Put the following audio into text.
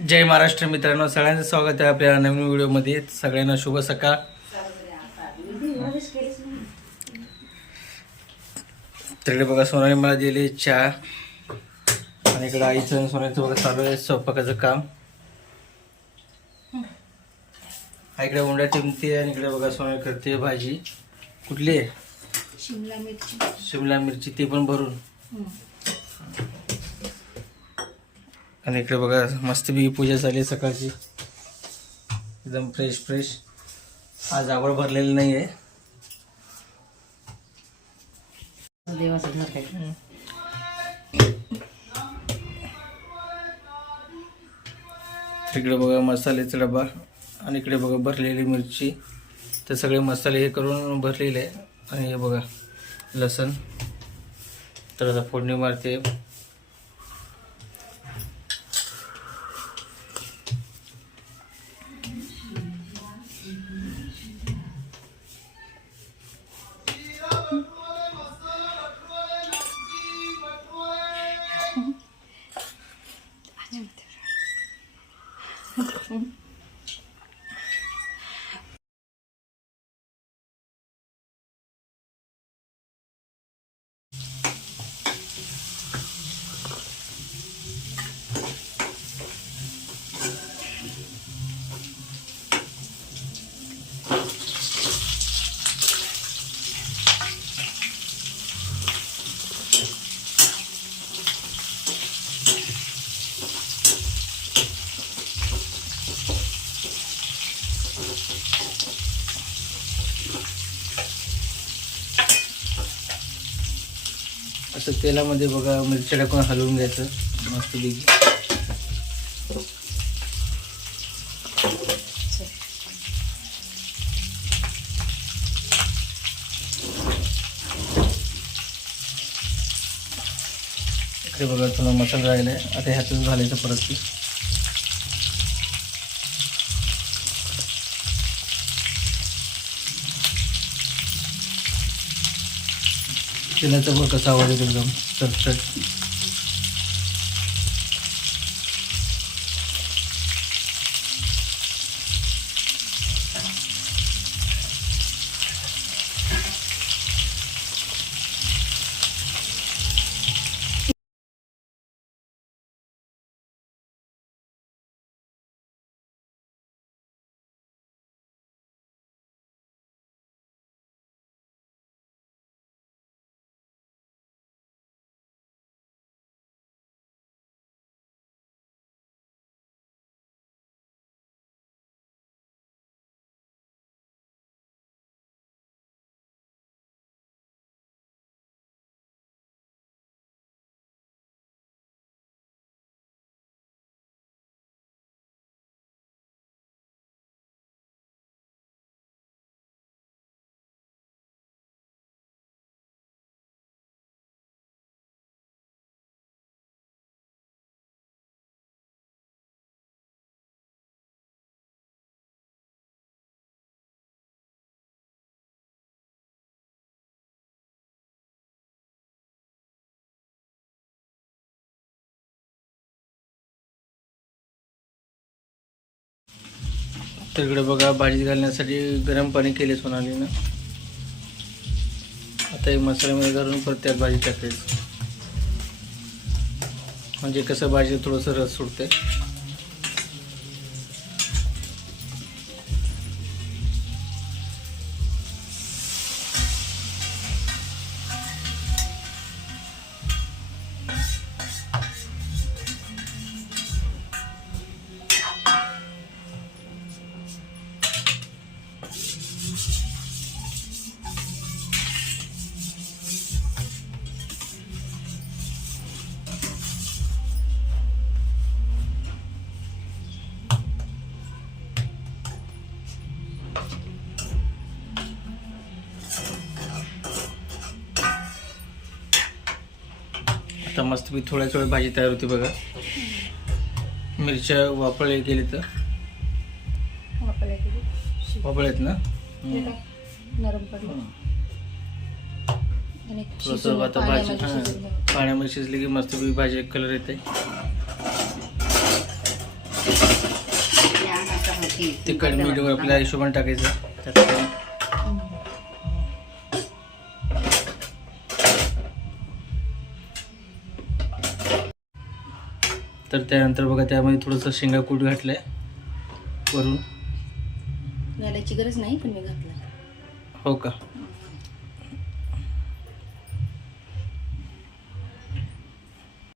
जय महाराष्ट्र मित्रांनो, सगळ्यांचं स्वागत आहे आपल्या नवीन व्हिडिओमध्ये. सगळ्यांना शुभ सकाळ. तिकडे बघा सोनाली मला दिली चहा आणि इकडे आईचं आणि सोन्याचं बघा चालू आहे स्वयंपाकाचं काम. इकडे उंडा टिमते आणि इकडे बघा सोनाली करते भाजी. कुठली आहे? शिमला मिरची ती पण भरून. आणि इकडे बघा मस्तपैकी पूजा झाली सकाळची, एकदम फ्रेश. आज आवड भरलेली नाही आहे. इकडे बघा मसाल्याचा डबा आणि इकडे बघा भरलेली मिरची. ते सगळे मसाले हे करून भरलेले आहे. आणि हे बघा लसण. तर आता फोडणी मारते. असं तेलामध्ये बघा मिरच्या टाकून हलवून घ्यायचं मस्तपैकी. इकडे बघा थोडा मसाला राहिला आहे. आता ह्यातून घालायचं परत ती. तेलाचा बघ कसा आवाज येतो, एकदम चटचट. तर इकडे बघा भाजी घालण्यासाठी गरम पाणी केले सोनालीनं. आता हे मसाल्यामध्ये घालून परत त्यात भाजी टाकायची, म्हणजे कसं भाजी थोडंसं रस सुटते. आता मस्त मी थोड्याच वेळ भाजी तयार होती बघा. मिरच्या वापरले गेली तर वापरलेत ना, थोडंसं आता भाजी पाण्यामध्ये शिजली की मस्त भाजी एक कलर येते. तिखट मीठ आपल्या हिशोबाने टाकायचं त्यात. तर त्यानंतर बघा त्यामध्ये थोडंसं शेंगा कूट घातलंय वरून. घालायची गरज नाही पण मी घातला. हो का.